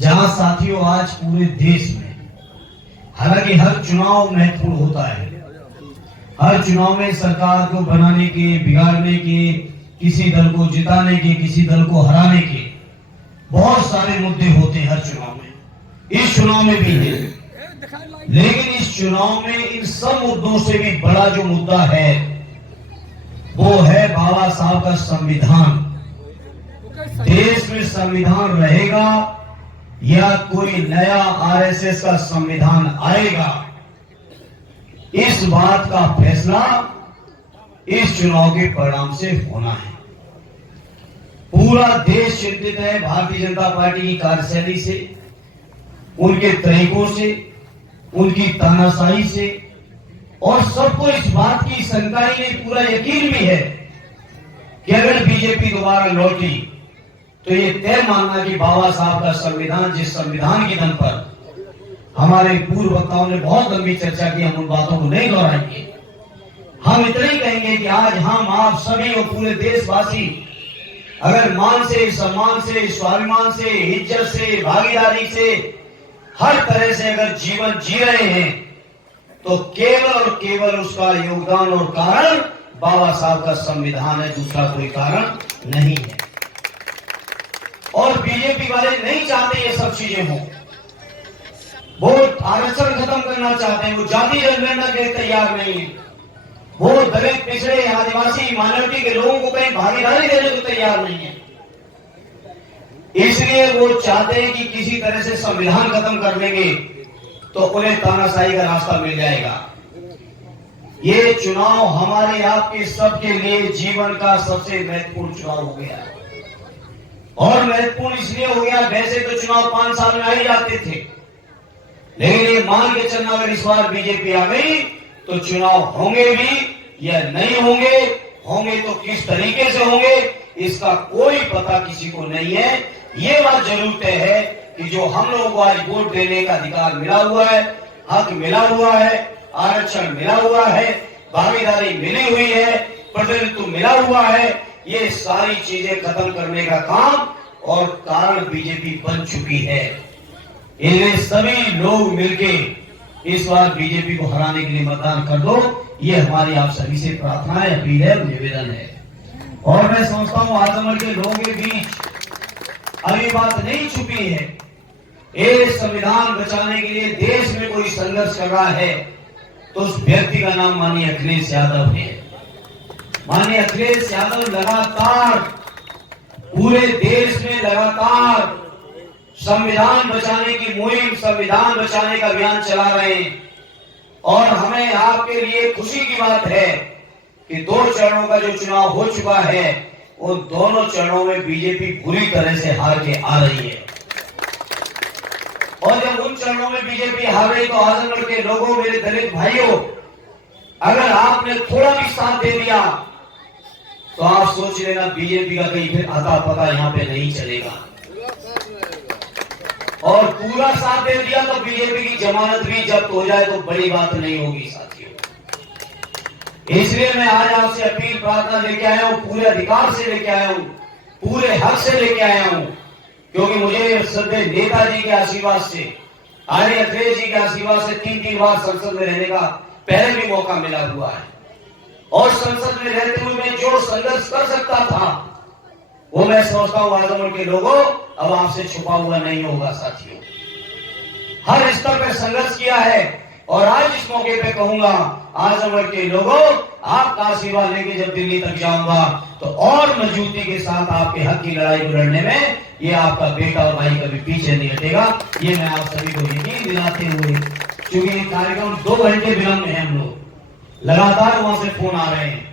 जहां साथियों आज पूरे देश में, हालांकि हर चुनाव महत्वपूर्ण होता है, हर चुनाव में सरकार को बनाने के, बिगाड़ने के, किसी दल को जिताने के, किसी दल को हराने के बहुत सारे मुद्दे होते हैं हर चुनाव में। इस चुनाव में भी है, लेकिन इस चुनाव में इन सब मुद्दों से भी बड़ा जो मुद्दा है वो है बाबा साहब का संविधान। देश में संविधान रहेगा या कोई नया आरएसएस का संविधान आएगा, इस बात का फैसला इस चुनाव के परिणाम से होना है। पूरा देश चिंतित है भारतीय जनता पार्टी की कार्यशैली से, उनके तरीकों से, उनकी तानाशाही से, और सबको इस बात की शंका ही नहीं, पूरा यकीन भी है कि अगर बीजेपी दोबारा लौटी तो ये तय मानना कि बाबा साहब का संविधान, जिस संविधान के दम पर हमारे पूर्व वक्ताओं ने बहुत लंबी चर्चा की, हम उन बातों को नहीं दोहराएंगे। हम इतना ही कहेंगे कि आज हम आप सभी और पूरे देशवासी अगर मान से, सम्मान से, स्वाभिमान से, इज्जत से, भागीदारी से, हर तरह से अगर जीवन जी रहे हैं तो केवल और केवल उसका योगदान और कारण बाबा साहब का संविधान है, दूसरा कोई कारण नहीं है। और बीजेपी वाले नहीं चाहते ये सब चीजें हो, वो आरक्षण खत्म करना चाहते हैं, वो जाति जनगणना के लिए तैयार नहीं है, वो दलित, पिछड़े, आदिवासी, माइनॉरिटी के लोगों को कहीं भागीदारी देने को तैयार नहीं है। इसलिए वो चाहते हैं कि किसी तरह से संविधान खत्म कर देंगे तो उन्हें तानाशाही का रास्ता मिल जाएगा। ये चुनाव हमारे आपके सबके लिए जीवन का सबसे महत्वपूर्ण चुनाव हो गया, और महत्वपूर्ण इसलिए हो गया, वैसे तो चुनाव 5 साल में आ ही जाते थे, लेकिन ये मान के चलना अगर इस बार बीजेपी आ गई तो चुनाव होंगे भी या नहीं होंगे, होंगे तो किस तरीके से होंगे इसका कोई पता किसी को नहीं है। ये बात जरूर तय है कि जो हम लोगों को आज वोट देने का अधिकार मिला हुआ है, हक मिला हुआ है, आरक्षण मिला हुआ है, भागीदारी मिली हुई है, प्रतिनिधित्व मिला हुआ है, ये सारी चीजें खत्म करने का काम और कारण बीजेपी बन चुकी है। इन्हें सभी लोग मिलके इस बार बीजेपी को हराने के लिए मतदान कर दो, ये हमारी आप सभी से प्रार्थना है, अपील है, निवेदन है। और मैं समझता हूं आजमगढ़ के लोगों के बीच अभी बात नहीं छुपी है, ये संविधान बचाने के लिए देश में कोई संघर्ष कर रहा है तो उस व्यक्ति का नाम माननीय अखिलेश यादव है। माननीय अखिलेश यादव लगातार पूरे देश में लगातार संविधान बचाने की मुहिम, संविधान बचाने का अभियान चला रहे हैं, और हमें आपके लिए खुशी की बात है कि 2 चरणों का जो चुनाव हो चुका है उन दोनों चरणों में बीजेपी बुरी तरह से हार के आ रही है। और जब उन चरणों में बीजेपी हार रही तो आजमगढ़ के लोगों, मेरे दलित भाइयों, अगर आपने थोड़ा भी साथ दे दिया तो आप सोच लेना बीजेपी का कहीं फिर आता पता यहां पे नहीं चलेगा, और पूरा साथ दे दिया तो बीजेपी की जमानत भी जब्त हो जाए तो बड़ी बात नहीं होगी साथियों। इसलिए मैं आज आपसे अपील, प्रार्थना लेके आया हूं, पूरे अधिकार से लेके आया हूं, पूरे हक से लेके आया हूं, क्योंकि मुझे श्रद्धेय नेताजी के आशीर्वाद से, आर्य अखिलेश जी के आशीर्वाद से 3 बार संसद में रहने का पहले भी मौका मिला हुआ है, और संसद में रहते हुए मैं जो संघर्ष कर सकता था वो मैं समझता हूं आजमगढ़ के लोगों अब आपसे छुपा हुआ नहीं होगा साथियों। हर स्तर पर संघर्ष किया है, और आज इस मौके पे कहूंगा आजमगढ़ के लोगों, आपका आशीर्वाद लेके जब दिल्ली तक जाऊंगा तो और मजबूती के साथ आपके हक की लड़ाई को लड़ने में ये आपका बेटा और भाई कभी पीछे नहीं हटेगा, ये मैं आप सभी को यकीन दिलाते हुए, क्योंकि ये कार्यक्रम 2 घंटे विलंब में है, हम लोग लगातार वहां से फोन आ रहे हैं,